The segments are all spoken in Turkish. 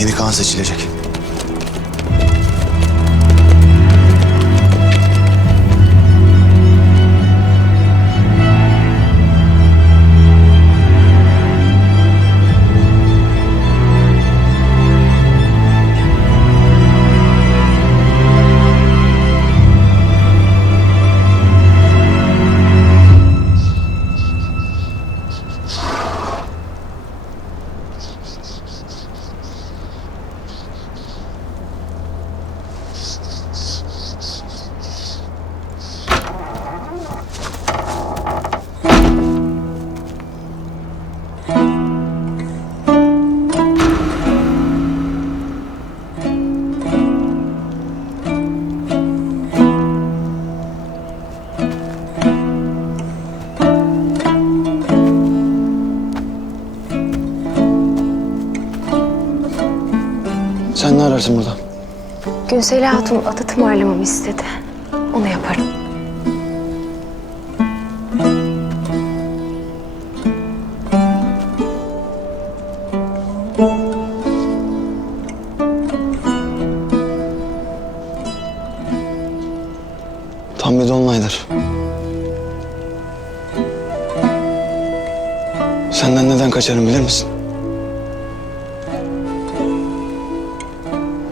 Yeni kan seçilecek. Ararsın burada? Günseli Hatun atı tımarlamamı istedi. Onu yaparım. Tam bir dolunaydır. Senden neden kaçarım bilir misin?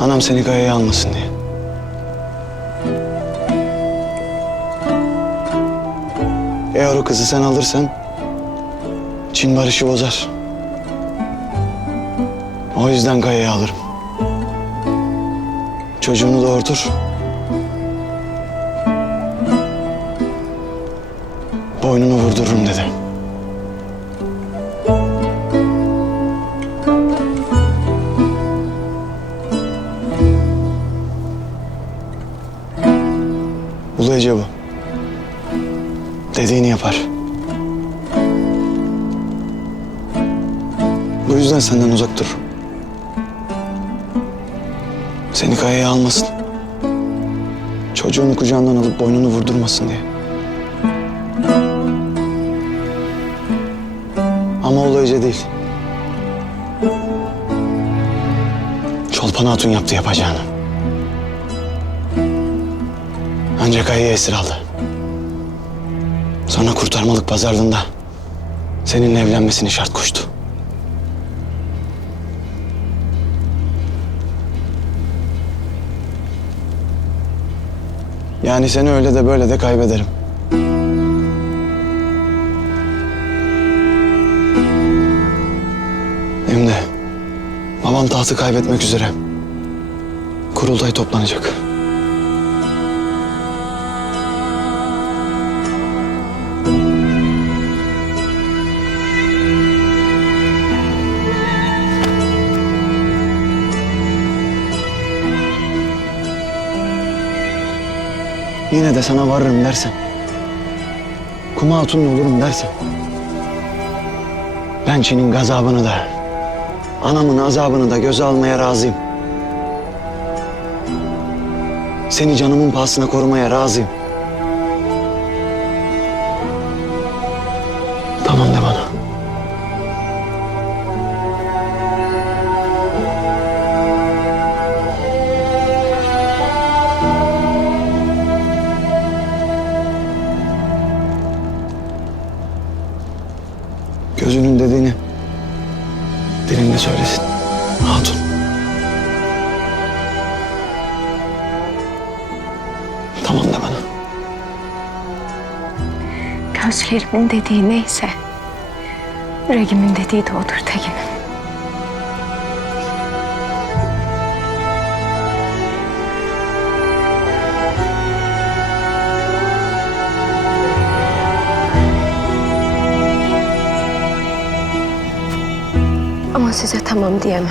Anam seni kayaya almasın diye. Eğer o kızı sen alırsan Çin barışı bozar. O yüzden kayaya alırım. Çocuğunu doğurtur. Boynunu vurdururum dedi. Ece bu. Dediğini yapar. Bu yüzden senden uzak dur. Seni kayaya almasın. Çocuğunu kucağından alıp boynunu vurdurmasın diye. Ama Ece değil. Çolpan Hatun yaptı yapacağını. Ancak ayı esir aldı. Sonra kurtarmalık pazarlığında seninle evlenmesini şart koştu. Yani seni öyle de böyle de kaybederim. Hem de babam tahtı kaybetmek üzere. Kurultay toplanacak. Yine de sana varırım dersen. Kuma hatunlu olurum dersen. Ben Çin'in gazabını da, anamın azabını da göze almaya razıyım. Seni canımın pahasına korumaya razıyım. Dilinde söylesin. Hatun. Tamam de bana. Gözlerimin dediği neyse, yüreğimin dediği de odur Tegin'im. Size tamam diyemem.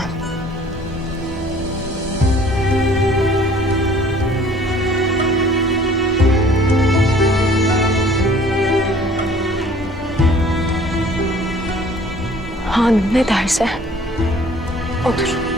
Hanım ne derse odur.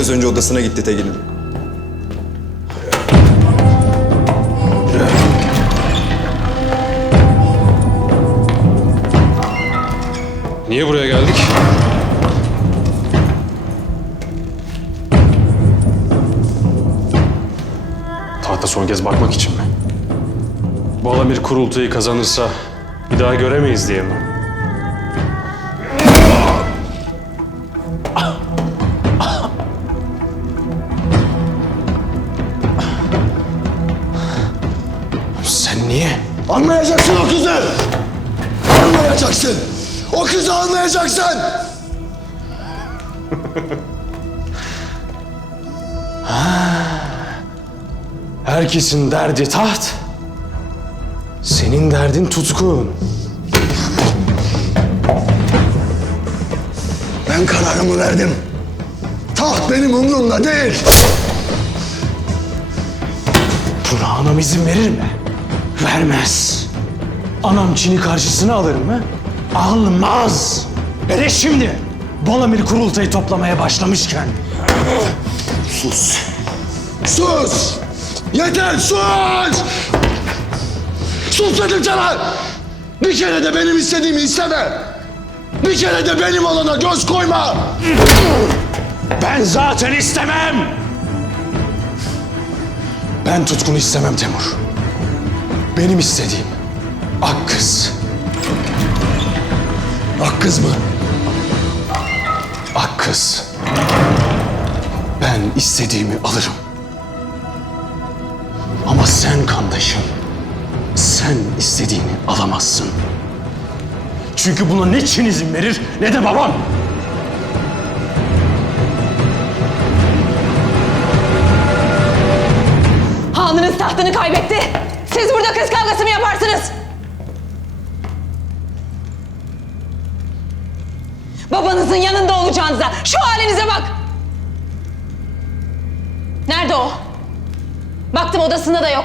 Biraz önce odasına gitti Tegin'im. Niye buraya geldik? Tahta son kez bakmak için mi? Bu Alamir kurultayı kazanırsa bir daha göremeyiz diye mi? Niye? Almayacaksın o kızı! Almayacaksın! O kızı almayacaksın! Herkesin derdi taht. Senin derdin tutkun. Ben kararımı verdim. Taht benim umurumda değil. Buna anam izin verir mi? Vermez. Anam Çin'i karşısına alır mı? Almaz. Hele şimdi Balamir kurultayı toplamaya başlamışken. Sus! Sus! Yeter sus! Sus dedim sana! Bir kere de benim istediğimi isteme! Bir kere de benim olana göz koyma! Ben zaten istemem. Ben tutkunu istemem Temur. Benim istediğim ak kız. Ak kız mı? Ak kız. Ben istediğimi alırım. Ama sen kandaşım, sen istediğini alamazsın. Çünkü buna ne Çin izin verir ne de babam. Hanınız tahtını kaybetti. Siz burada kız kavgası mı yaparsınız? Babanızın yanında olacağınıza şu halinize bak. Nerede o? Baktım odasında da yok.